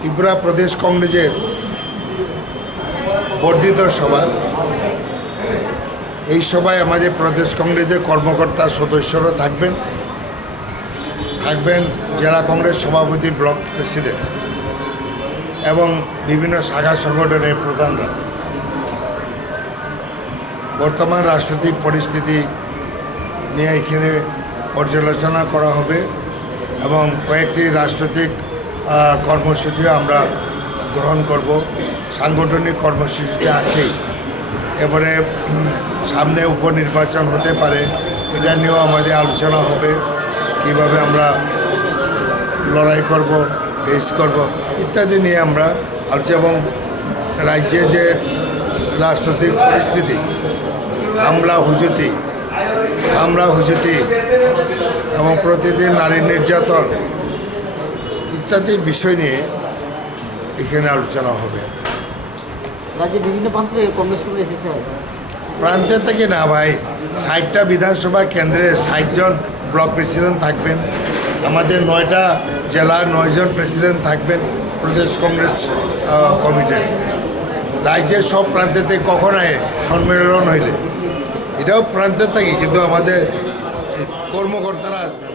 ত্রিপুরা প্রদেশ কংগ্রেসের বর্ধিত সভা। এই সভায় আমাদের প্রদেশ কংগ্রেসের কর্মকর্তা সদস্যরা থাকবেন জেলা কংগ্রেস সভাপতি, ব্লক প্রেসিডেন্ট এবং বিভিন্ন শাখা সংগঠনের প্রধানরা। বর্তমান রাজনৈতিক পরিস্থিতি নিয়ে এখানে পর্যালোচনা করা হবে এবং কয়েকটি রাজনৈতিক কর্মসূচিও আমরা গ্রহণ করব। সাংগঠনিক কর্মসূচিতে আছেই। এবারে সামনে উপনির্বাচন হতে পারে, এটা নিয়েও আমাদের আলোচনা হবে, কিভাবে আমরা লড়াই করব, ফেস করব ইত্যাদি নিয়ে আমরা আলোচনা। এবং রাজ্যে যে রাজনৈতিক পরিস্থিতি, হামলা হুজুতি এবং প্রতিদিন নারী নির্যাতন ইত্যাদি বিষয় নিয়ে এখানে আলোচনা হবে। রাজ্যে বিভিন্ন প্রান্তে কংগ্রেস এসেছে। প্রান্তের থেকে না ভাই, 60টা বিধানসভা কেন্দ্রে 60 জন ব্লক প্রেসিডেন্ট থাকবেন। আমাদের 9টা জেলার 9 জন প্রেসিডেন্ট থাকবেন প্রদেশ কংগ্রেস কমিটির। রাজ্যের সব প্রান্তের থেকে কখন আয় সম্মেলন হইলে, এটাও প্রান্তের থেকে, কিন্তু আমাদের কর্মকর্তারা আসবে।